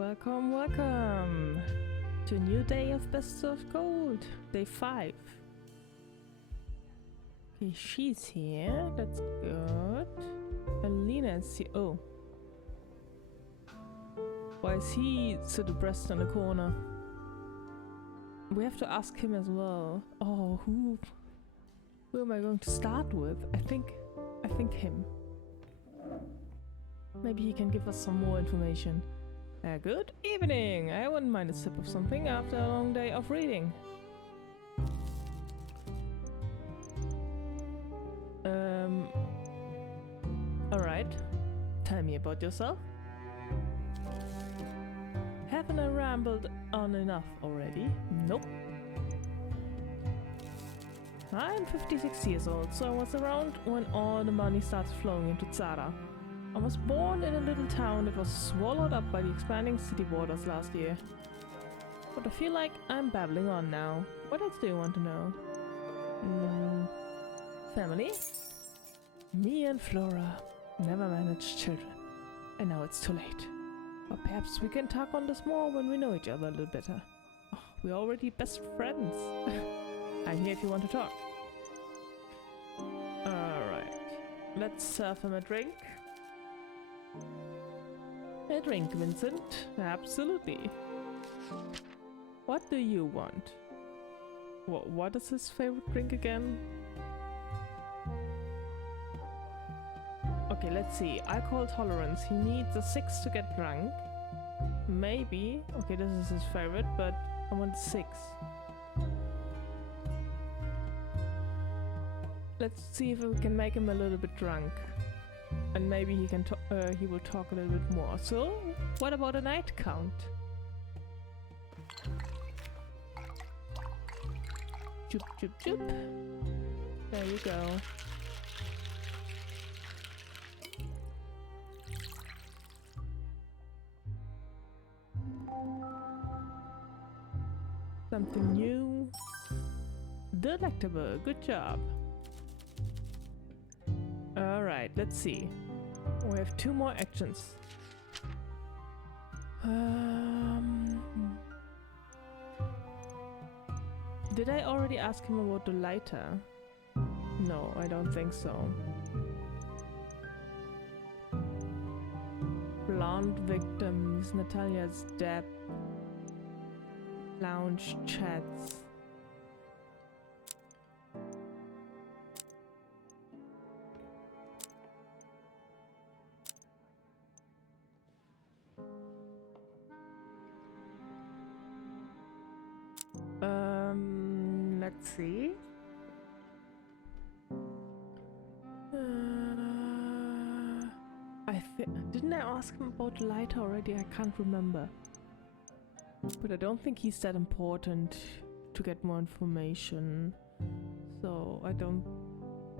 welcome, welcome to a new day of Best of Gold, day 5. Okay, she's here, that's good. Alina is here. Oh. Why is he so depressed in the corner? We have to ask him as well. Oh, who am I going to start with? I think him. Maybe he can give us some more information. Good evening! I wouldn't mind a sip of something after a long day of reading. Alright. Tell me about yourself. Haven't I rambled on enough already? Nope. I'm 56 years old, so I was around when all the money started flowing into Zara. I was born in a little town that was swallowed up by the expanding city borders last year. But I feel like I'm babbling on now. What else do you want to know? Family? Me and Flora never managed children. And now it's too late. But perhaps we can talk on this more when we know each other a little better. Oh, we're already best friends. I'm here if you want to talk. Alright. Let's serve him a drink. A drink, Vincent. Absolutely. What do you want? What is his favorite drink again? Okay, let's see. Alcohol tolerance. He needs a 6 to get drunk. Maybe. Okay, this is his favorite, but I want 6. Let's see if we can make him a little bit drunk. And maybe he can he will talk a little bit more. So, what about a night count? Choop, choop, choop. There you go. Something new. Delectable. Good job. Alright, let's see. We have 2 more actions. Did I already ask him about the lighter? No, I don't think so. Blonde victims, Natalia's death, lounge chats. Let's see. Didn't I ask him about the lighter already? I can't remember. But I don't think he's that important to get more information. So I don't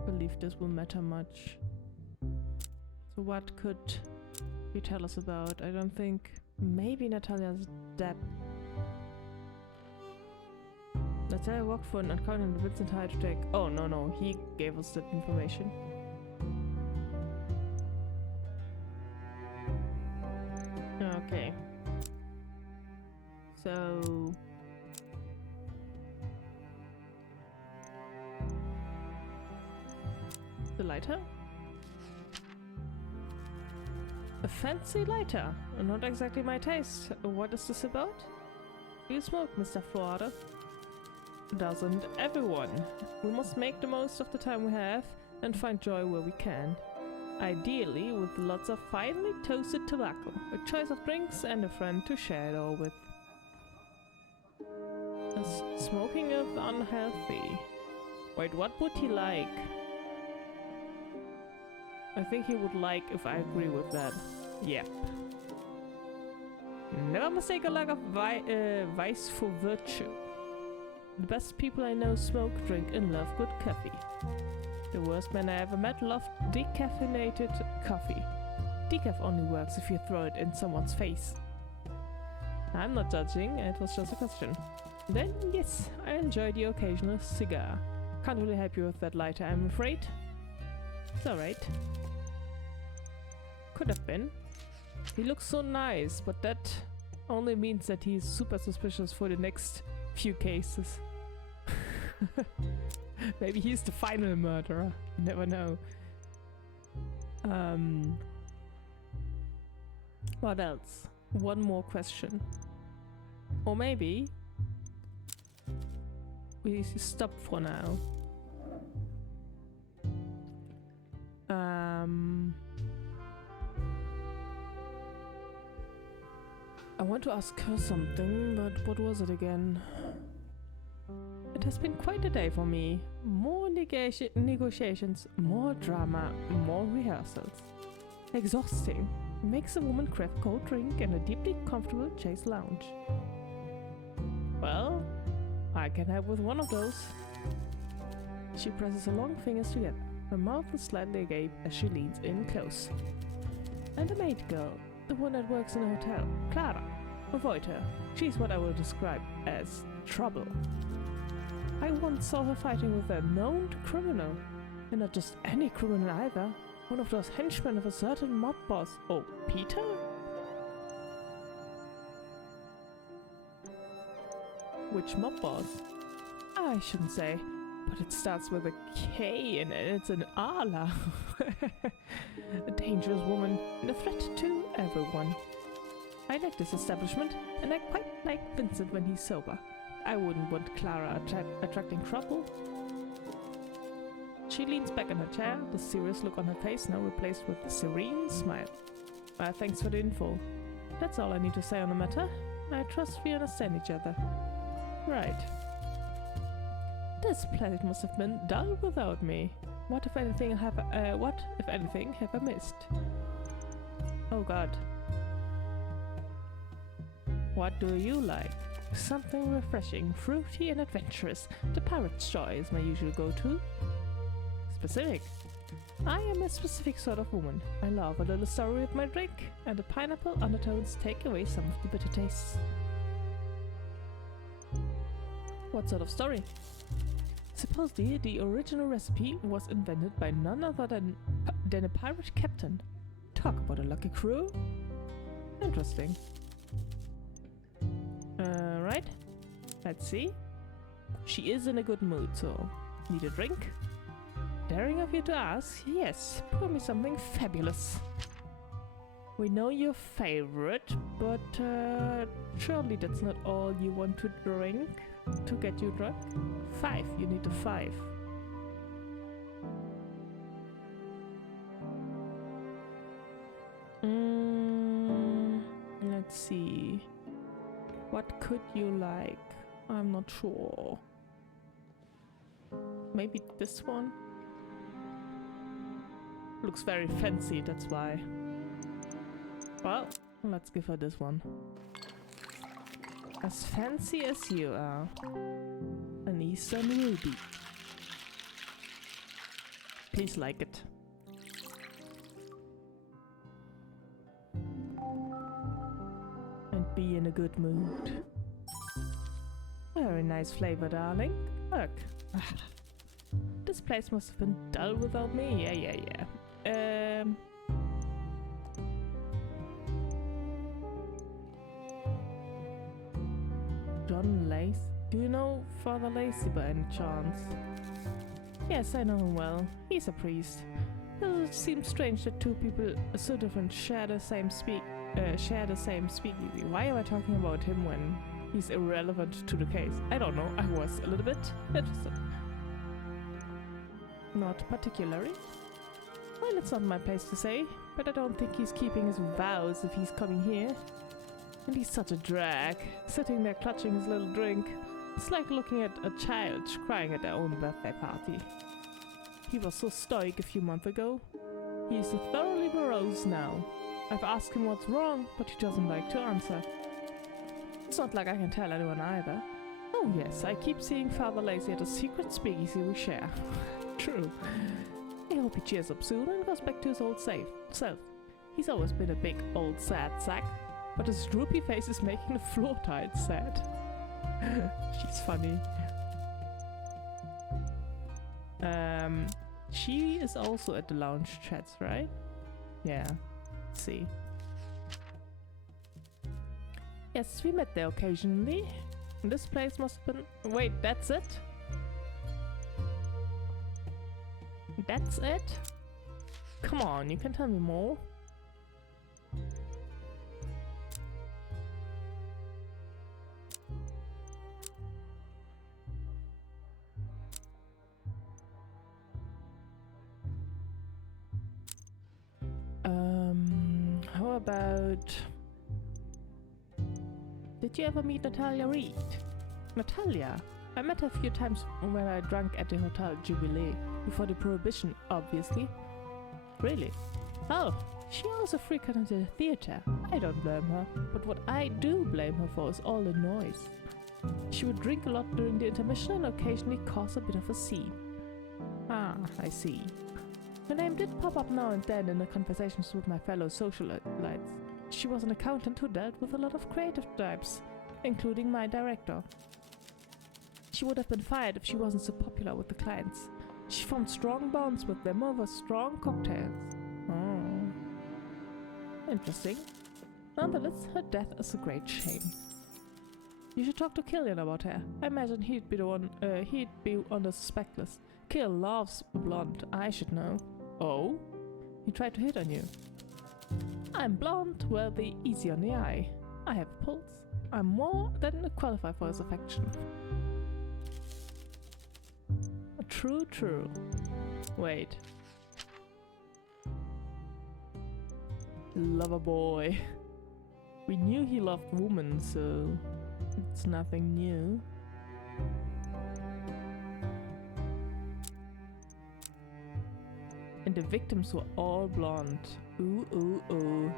believe this will matter much. So what could you tell us about? I don't think... Maybe Natalia's dead. Natalia walked for an account and Vincent hired to take... Oh, no, he gave us that information. Okay. So... The lighter? A fancy lighter. Not exactly my taste. What is this about? Do you smoke, Mr. Florida? Doesn't everyone? We must make the most of the time we have and find joy where we can. Ideally with lots of finely toasted tobacco, a choice of drinks and a friend to share it all with. Smoking is unhealthy. Wait, what would he like? I think he would like if I agree with that. Yep. Never mistake a lack of vice for virtue. The best people I know smoke, drink and love good coffee. The worst man I ever met loved decaffeinated coffee. Decaf only works if you throw it in someone's face. I'm not judging, it was just a question. Then, yes, I enjoy the occasional cigar. Can't really help you with that lighter, I'm afraid. It's alright. Could have been. He looks so nice, but that only means that he's super suspicious for the next few cases. Maybe he's the final murderer. You never know. What else? One more question. Or maybe we stop for now. I want to ask her something, but what was it again? It has been quite a day for me. More negotiations, more drama, more rehearsals. Exhausting. Makes a woman crave a cold drink and a deeply comfortable chaise lounge. Well, I can help with one of those. She presses her long fingers together. Her mouth is slightly agape as she leans in close. And the maid girl, the one that works in a hotel, Clara. Avoid her. She's what I will describe as trouble. I once saw her fighting with a known criminal. And not just any criminal either. One of those henchmen of a certain mob boss. Oh, Peter? Which mob boss? I shouldn't say. But it starts with a K and it's an Ala. A dangerous woman and a threat to everyone. I like this establishment and I quite like Vincent when he's sober. I wouldn't want Clara attracting trouble. She leans back in her chair, the serious look on her face now replaced with a serene smile. Thanks for the info. That's all I need to say on the matter. I trust we understand each other. Right. This planet must have been dull without me. What if anything have I missed? Oh god. What do you like? Something refreshing, fruity and adventurous. The pirate's joy is my usual go-to. Specific. I am a specific sort of woman. I love a little story with my drink, and the pineapple undertones take away some of the bitter tastes. What sort of story? Supposedly, the original recipe was invented by none other than a pirate captain. Talk about a lucky crew. Interesting. Right. Let's see. She is in a good mood, so need a drink? Daring of you to ask? Yes, pour me something fabulous. We know your favorite, but surely that's not all you want to drink to get you drunk? 5, you need a 5. Let's see. What could you like? I'm not sure. Maybe this one? Looks very fancy, that's why. Well, let's give her this one. As fancy as you are. An Eastern ruby. Please like it. And be in a good mood. Very nice flavor, darling. Look. This place must have been dull without me. Yeah. John Lace? Do you know Father Lacey by any chance? Yes, I know him well. He's a priest. It seems strange that two people so different share the same speakeasy. Why am I talking about him when he's irrelevant to the case? I don't know. I was a little bit interested. Not particularly. Well, it's not my place to say, but I don't think he's keeping his vows if he's coming here. And he's such a drag, sitting there clutching his little drink. It's like looking at a child crying at their own birthday party. He was so stoic a few months ago. He's thoroughly morose now. I've asked him what's wrong, but he doesn't like to answer. It's not like I can tell anyone either. Oh yes, I keep seeing Father Lacey at a secret speakeasy we share. True. I hope he cheers up soon and goes back to his old self. He's always been a big old sad sack, but his droopy face is making the floor tiles sad. She's funny. She is also at the lounge chats, right? Yeah. Let's see. Yes, we met there occasionally. This place must have been... Wait, that's it? That's it? Come on, you can tell me more. How about... Did you ever meet Natalia Reed? Natalia? I met her a few times when I drank at the Hotel Jubilee. Before the Prohibition, obviously. Really? Oh, she also frequented the theater. I don't blame her. But what I do blame her for is all the noise. She would drink a lot during the intermission and occasionally cause a bit of a scene. Ah, I see. Her name did pop up now and then in the conversations with my fellow socialites. She was an accountant who dealt with a lot of creative types, including my director. She would have been fired if she wasn't so popular with the clients. She formed strong bonds with them over strong cocktails. Oh. Interesting. Nonetheless, her death is a great shame. You should talk to Killian about her. I imagine he'd be on the suspect list. Kill loves a blonde, I should know. Oh? He tried to hit on you. I'm blonde, wealthy, easy on the eye. I have a pulse. I'm more than qualified for his affection. True, true. Wait. Lover boy. We knew he loved women, so it's nothing new. And the victims were all blonde. Ooh, ooh, ooh.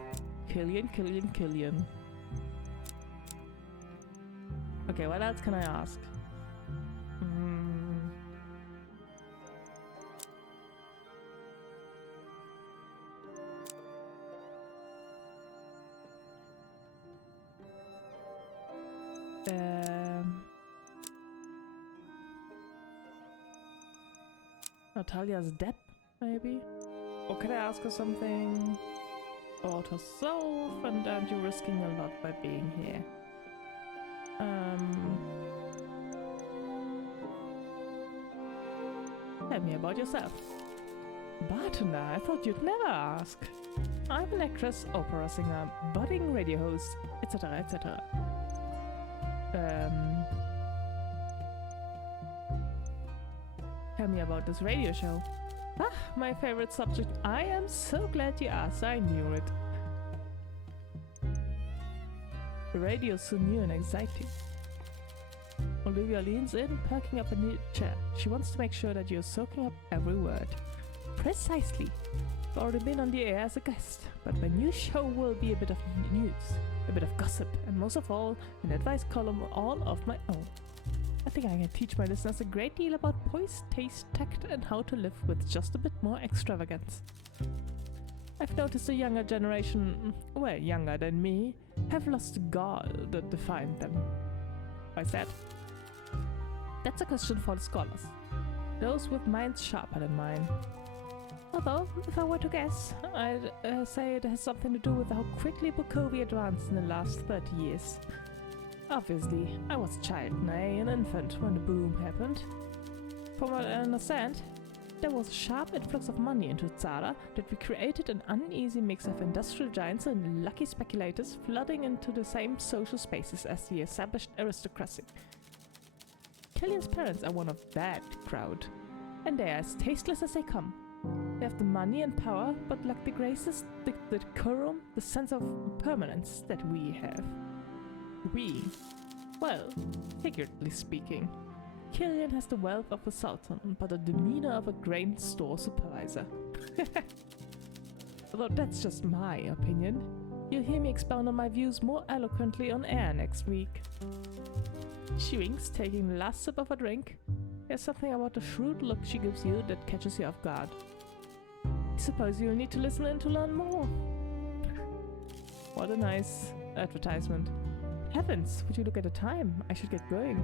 Killian, Killian, Killian. Okay, what else can I ask? Natalia's debt, maybe? Or can I ask her something about herself? And aren't you risking a lot by being here? Tell me about yourself. Bartender, I thought you'd never ask. I'm an actress, opera singer, budding radio host, etc., etc. Tell me about this radio show. Ah, my favorite subject. I am so glad you asked. I knew it. Radio's so new and exciting. Olivia leans in, perking up in the chair. She wants to make sure that you're soaking up every word. Precisely. You've already been on the air as a guest, but my new show will be a bit of news, a bit of gossip, and most of all, an advice column all of my own. I think I can teach my listeners a great deal about poise, taste, tact, and how to live with just a bit more extravagance. I've noticed the younger generation, well, younger than me, have lost the gall that defined them. Why's that? That's a question for the scholars. Those with minds sharper than mine. Although, if I were to guess, I'd say it has something to do with how quickly Bukovy advanced in the last 30 years. Obviously, I was a child, nay, an infant, when the boom happened. From what I understand, there was a sharp influx of money into Zara that we created an uneasy mix of industrial giants and lucky speculators flooding into the same social spaces as the established aristocracy. Killian's parents are one of that crowd, and they are as tasteless as they come. They have the money and power, but lack the graces, the decorum, the sense of permanence that we have. We? Well, figuratively speaking. Killian has the wealth of a sultan, but the demeanor of a grain store supervisor. Although that's just my opinion. You'll hear me expound on my views more eloquently on air next week. She winks, taking the last sip of her drink. There's something about the shrewd look she gives you that catches you off guard. I suppose you'll need to listen in to learn more. What a nice advertisement. Heavens, would you look at the time? I should get going.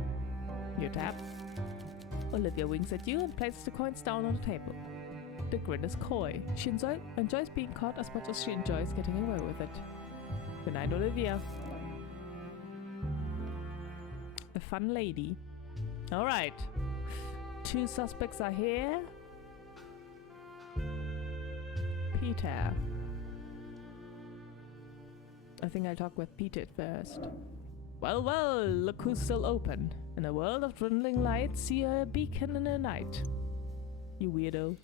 You tap. Olivia winks at you and places the coins down on the table. The grin is coy. She enjoys being caught as much as she enjoys getting away with it. Good night, Olivia. the fun lady. Alright. 2 suspects are here. Peter. I think I'll talk with Peter first. Well, well, look who's still open. In a world of dwindling light, see a beacon in the night. You weirdo.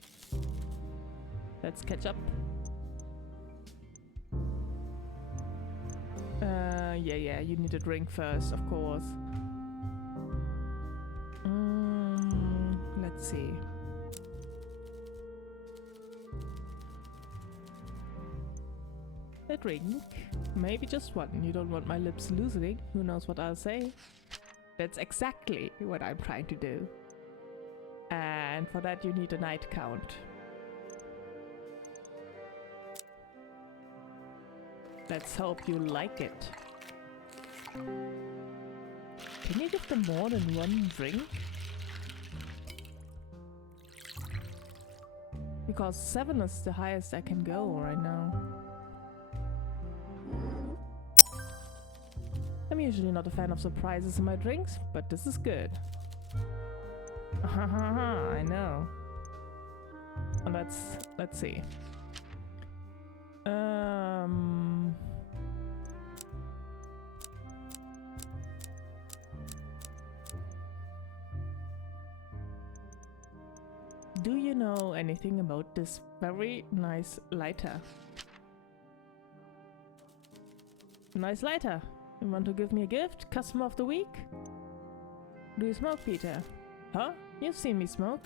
Let's catch up. Yeah, you need a drink first, of course. Let's see. A drink? Maybe just one. You don't want my lips loosening. Who knows what I'll say? That's exactly what I'm trying to do. And for that you need a night count. Let's hope you like it. Can you give them more than one drink? Because 7 is the highest I can go right now. I'm usually not a fan of surprises in my drinks, but this is good. I know. Let's see. Do you know anything about this very nice lighter? Nice lighter. You want to give me a gift? Customer of the week? Do you smoke, Peter? Huh? You've seen me smoke.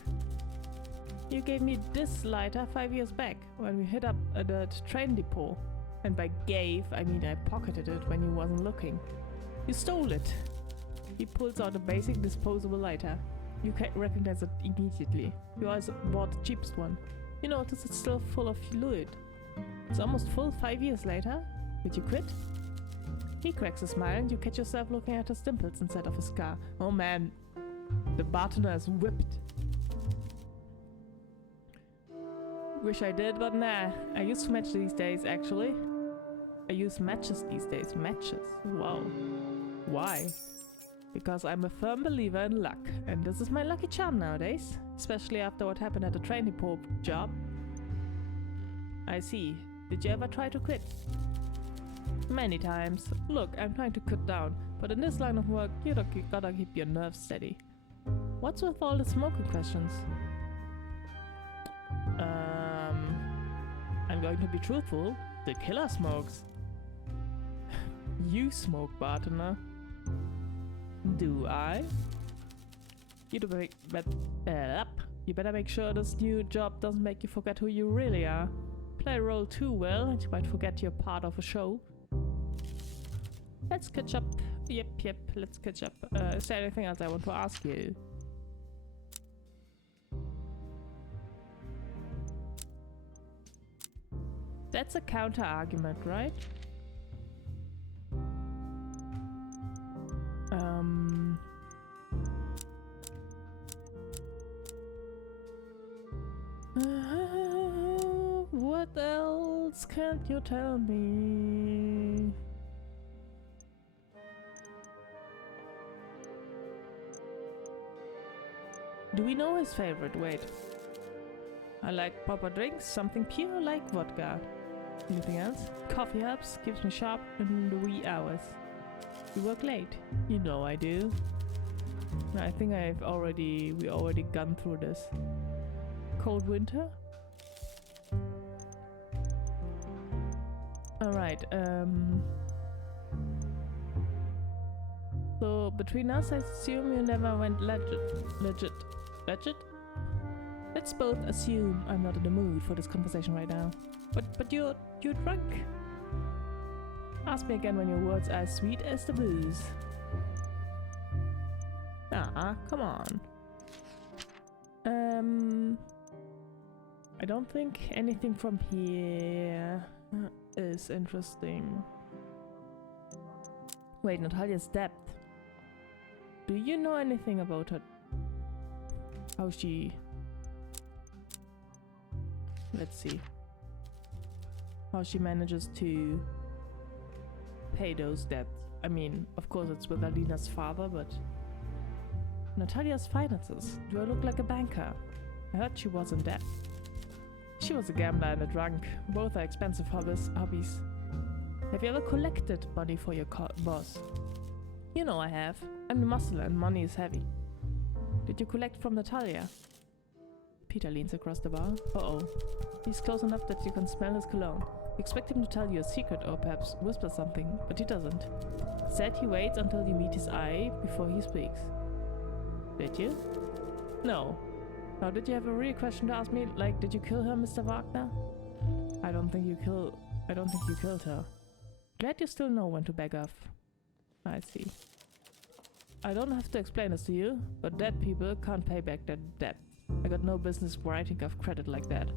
You gave me this lighter 5 years back when we hit up at the train depot. And by gave, I mean I pocketed it when you wasn't looking. You stole it. He pulls out a basic disposable lighter. You can recognize it immediately. You also bought the cheapest one. You notice it's still full of fluid. It's almost full 5 years later. Did you quit? He cracks a smile and you catch yourself looking at his dimples instead of his scar. Oh man, the bartender is whipped. Wish I did, but nah. I use matches these days, actually. I use matches these days. Matches. Wow. Why? Because I'm a firm believer in luck, and this is my lucky charm nowadays. Especially after what happened at the train depot job. I see. Did you ever try to quit? Many times. Look, I'm trying to cut down, but in this line of work, you gotta keep your nerves steady. What's with all the smoking questions? I'm going to be truthful. The killer smokes. You smoke, bartender. Do I? You better make sure this new job doesn't make you forget who you really are. Play a role too well and you might forget you're part of a show. Let's catch up. Yep, let's catch up. Is there anything else I want to ask you? That's a counter argument, right? What else can't you tell me? Do we know his favorite? Wait. I like proper drinks, something pure like vodka. Anything else? Coffee helps, keeps me sharp in the wee hours. You work late? You know I do. I think we already gone through this. Cold winter? Alright, so between us I assume you never went legit? Let's both assume I'm not in the mood for this conversation right now. But you're drunk. Ask me again when your words are as sweet as the booze. Come on. I don't think anything from here is interesting. Wait, Natalia's depth. Do you know anything about her? How she... Let's see. How she manages to pay those debts. I mean, of course it's with Alina's father, but Natalia's finances. Do I look like a banker? I heard she was in debt. She was a gambler and a drunk. Both are expensive hobbies. Have you ever collected money for your boss? You know I have. I'm the muscle and money is heavy. Did you collect from Natalia? Peter leans across the bar. Uh-oh. He's close enough that you can smell his cologne. You expect him to tell you a secret or perhaps whisper something, but he doesn't. Instead, he waits until you meet his eye before he speaks. Did you? No. Now, did you have a real question to ask me? Like, did you kill her, Mr. Wagner? I don't think you killed her. Glad you still know when to back off. I see. I don't have to explain this to you, but dead people can't pay back their debt. I got no business writing off credit like that.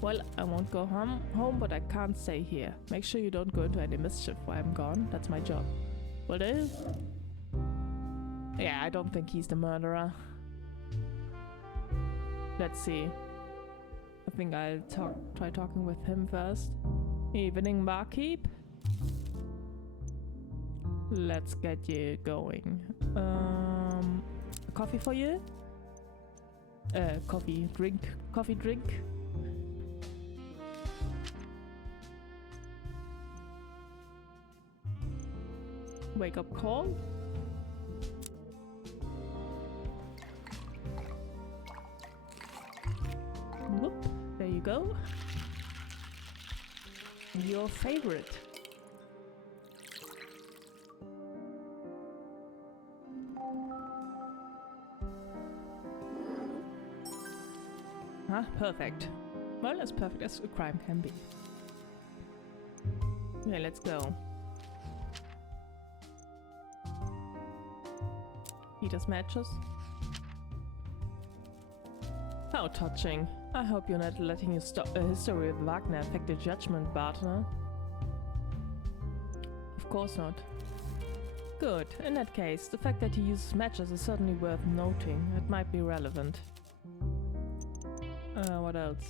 Well, I won't go home, but I can't stay here. Make sure you don't go into any mischief while I'm gone. That's my job. Will do? Yeah, I don't think he's the murderer. Let's see. I think I'll try talking with him first. Evening, barkeep. Let's get you going. Coffee for you? Coffee drink. Wake up call. Whoop, there you go. Your favorite. Huh? Perfect. Well, as perfect as a crime can be. Yeah, let's go. Peter's matches. How touching. I hope you're not letting your history with Wagner affect your judgment, partner. Of course not. Good. In that case, the fact that he uses matches is certainly worth noting. It might be relevant. What else?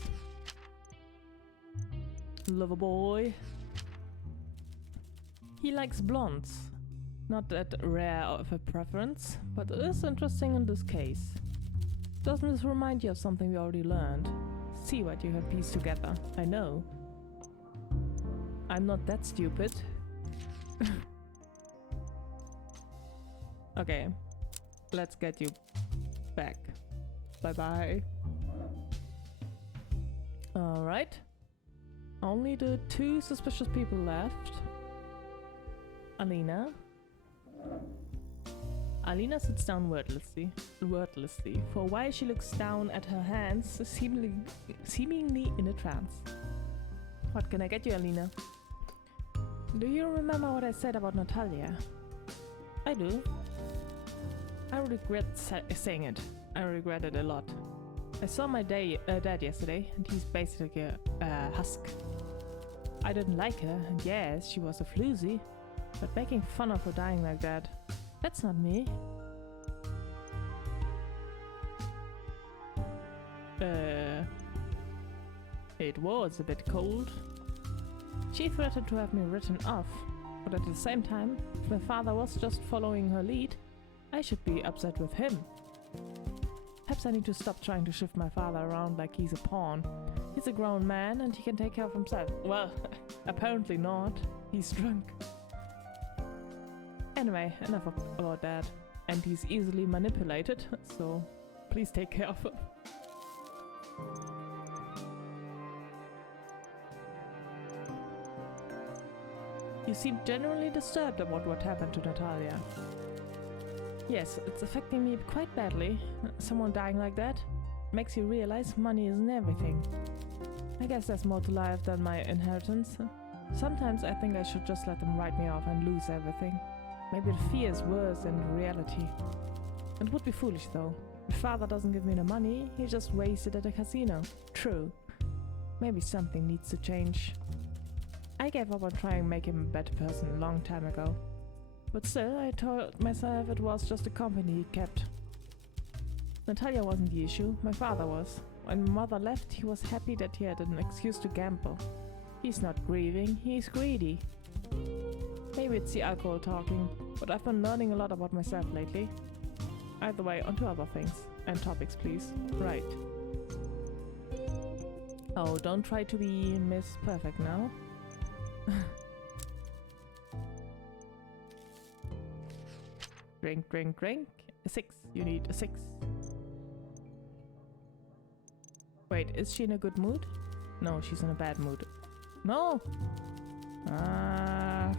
Lover boy. He likes blondes. Not that rare of a preference, but it is interesting in this case. Doesn't this remind you of something we already learned? See what you have pieced together. I know. I'm not that stupid. Okay. Let's get you back. Bye-bye. Alright. Only the two suspicious people left. Alina. Alina sits down wordlessly. For a while she looks down at her hands, seemingly in a trance. What can I get you, Alina? Do you remember what I said about Natalia? I do. I regret saying it. I regret it a lot. I saw my dad yesterday, and he's basically a husk. I didn't like her, and yes, she was a floozy, but making fun of her dying like that, that's not me. It was a bit cold. She threatened to have me written off, but at the same time, if my father was just following her lead, I should be upset with him. Perhaps I need to stop trying to shift my father around like he's a pawn. He's a grown man and he can take care of himself. Well, apparently not. He's drunk. Anyway, enough about that. And he's easily manipulated, so please take care of him. You seem genuinely disturbed about what happened to Natalia. Yes, it's affecting me quite badly. Someone dying like that makes you realize money isn't everything. I guess there's more to life than my inheritance. Sometimes I think I should just let them write me off and lose everything. Maybe the fear is worse than the reality. It would be foolish though. If father doesn't give me the money, he just wastes it at a casino. True. Maybe something needs to change. I gave up on trying to make him a better person a long time ago. But still, I told myself it was just the company he kept. Natalia wasn't the issue, my father was. When my mother left, he was happy that he had an excuse to gamble. He's not grieving, he's greedy. Maybe it's the alcohol talking, but I've been learning a lot about myself lately. Either way, onto other things. And topics, please. Right. Oh, don't try to be Miss Perfect now. Drink, drink, drink. A 6. You need a 6. Wait, is she in a good mood? No, she's in a bad mood. No! Ah.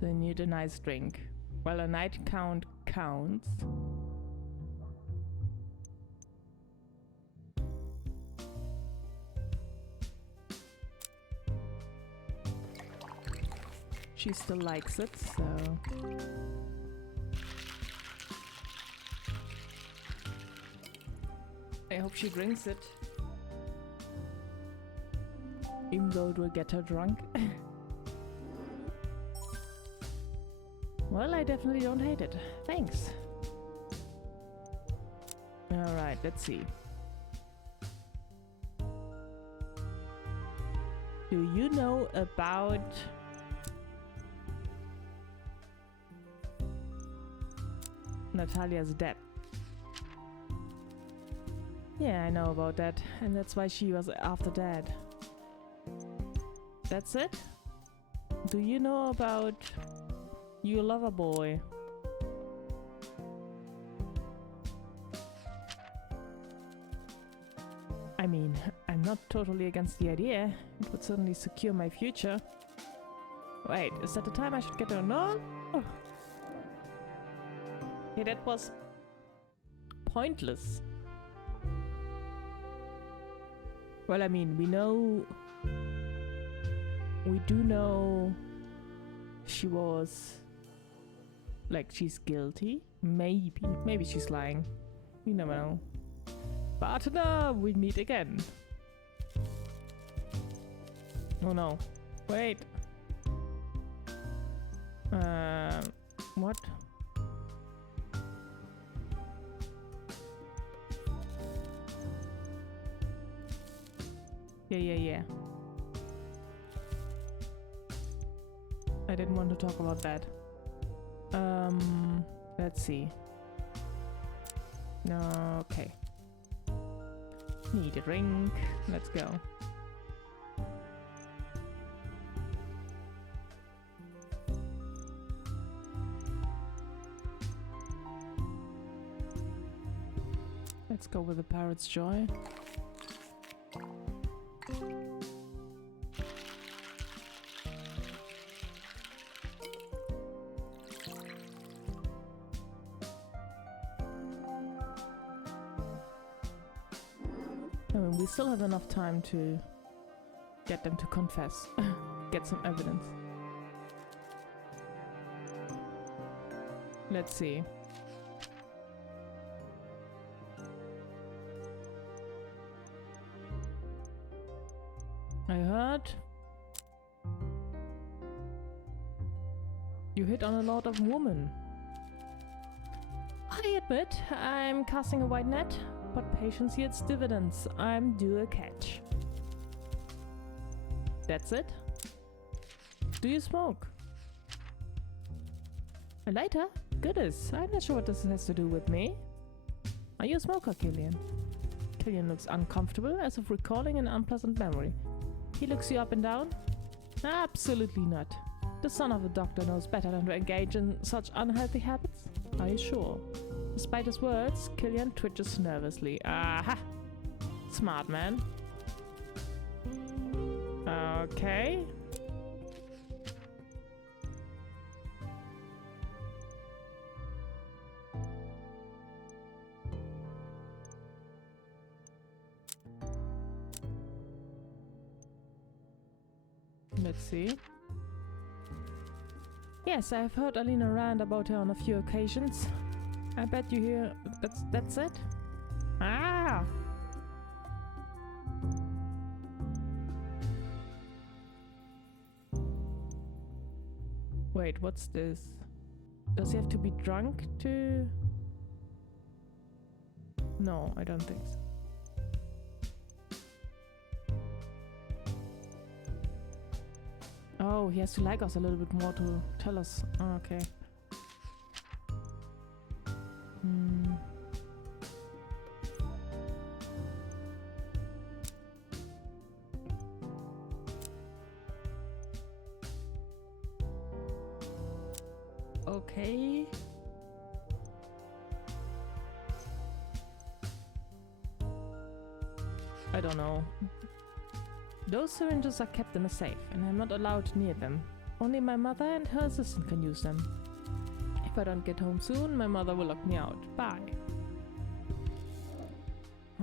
They need a nice drink. Well, a night count counts. She still likes it, so... I hope she drinks it. Even though it will get her drunk. Well, I definitely don't hate it. Thanks. Alright, let's see. Do you know about... Natalia's death? Yeah, I know about that, and that's why she was after Dad. That's it? Do you know about your lover boy? I mean, I'm not totally against the idea. It would certainly secure my future. Wait, is that the time I should get a no? Oh. Okay, that was pointless. Well, I mean, we do know she was, like, she's guilty. Maybe she's lying. We never know. But no, we meet again. Oh no. Wait. What? Yeah. I didn't want to talk about that. Let's see. Okay. Need a drink. Let's go. Let's go with the Pirate's Joy. I mean, we still have enough time to get them to confess. Get some evidence. Let's see. I heard you hit on a lot of women. I admit I'm casting a wide net, but patience yields dividends. I'm due a catch. That's it? Do you smoke? A lighter? Goodness, I'm not sure what this has to do with me. Are you a smoker, Killian? Killian looks uncomfortable, as if recalling an unpleasant memory. He looks you up and down? Absolutely not. The son of a doctor knows better than to engage in such unhealthy habits. Are you sure? Despite his words, Killian twitches nervously. Aha! Smart man. Okay. Let's see. Yes, I've heard Alina rant about her on a few occasions. I bet you hear... That's it? Ah! Wait, what's this? Does he have to be drunk to... No, I don't think so. Oh, he has to like us a little bit more to tell us. Oh, okay. Hmm. Okay. I don't know. Those syringes are kept in a safe, and I'm not allowed near them. Only my mother and her assistant can use them. If I don't get home soon, my mother will lock me out. Bye.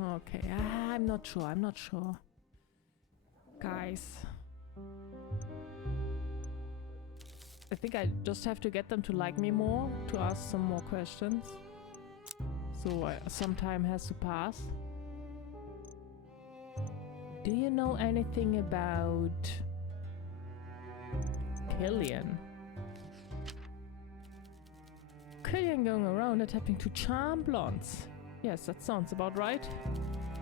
Okay, I'm not sure. Guys. I think I just have to get them to like me more, to ask some more questions. So some time has to pass. Do you know anything about Killian? Killian going around attempting to charm blondes. Yes, that sounds about right.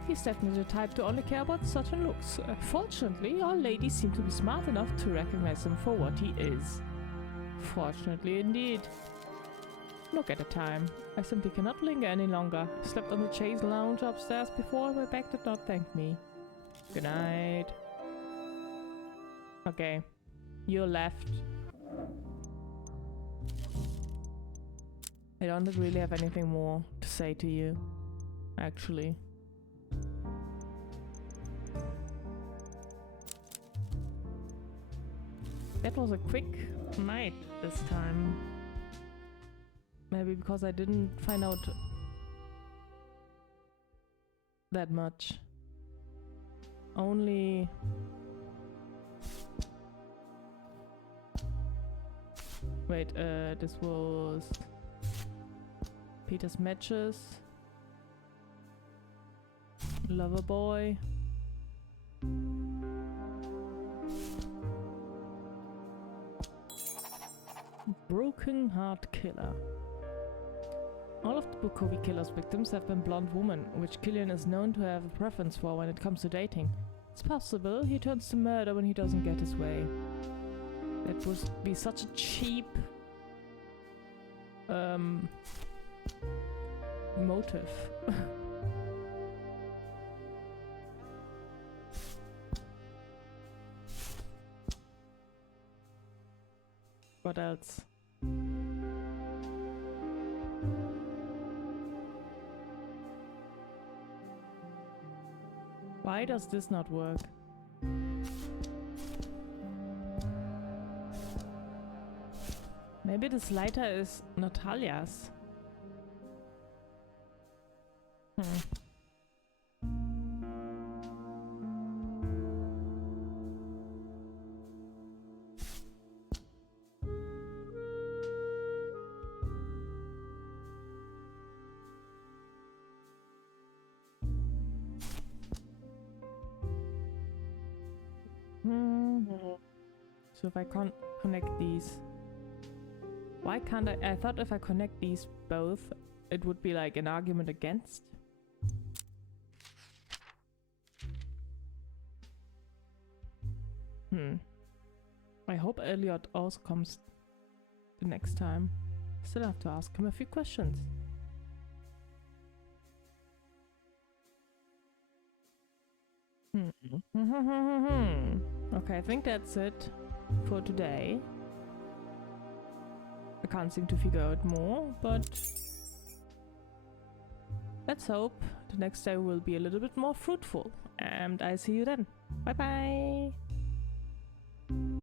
He's definitely the type to only care about certain looks. Fortunately, all ladies seem to be smart enough to recognize him for what he is. Fortunately indeed. Look at the time. I simply cannot linger any longer. I slept on the chaise lounge upstairs before, and my back did not thank me. Good night. Okay. You're left. I don't really have anything more to say to you, actually. That was a quick night this time. Maybe because I didn't find out that much. Only... Wait, this was... Peter's matches. Lover boy. Broken heart killer. All of the Bukovi killer's victims have been blonde women, which Killian is known to have a preference for when it comes to dating. It's possible he turns to murder when he doesn't get his way. That would be such a cheap motive. What else? Why does this not work? Maybe this lighter is Natalia's. So if I can't connect these, why can't I thought if I connect these both, it would be like an argument against. I hope Elliot also comes the next time. Still have to ask him a few questions. Okay, I think that's it for today. I can't seem to figure out more, but let's hope the next day will be a little bit more fruitful. And I see you then. Bye bye!